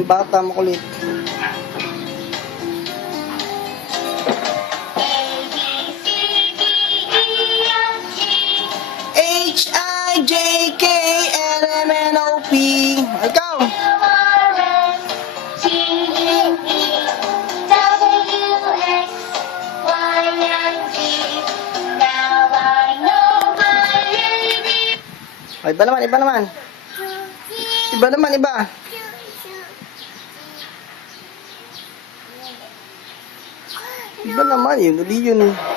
Yung bata makulit. H-I-J-K-L-M-N-O-P. Ikaw! Oh, iba naman, iba naman. Iba naman, iba. Iba naman, yun. Uli yun eh.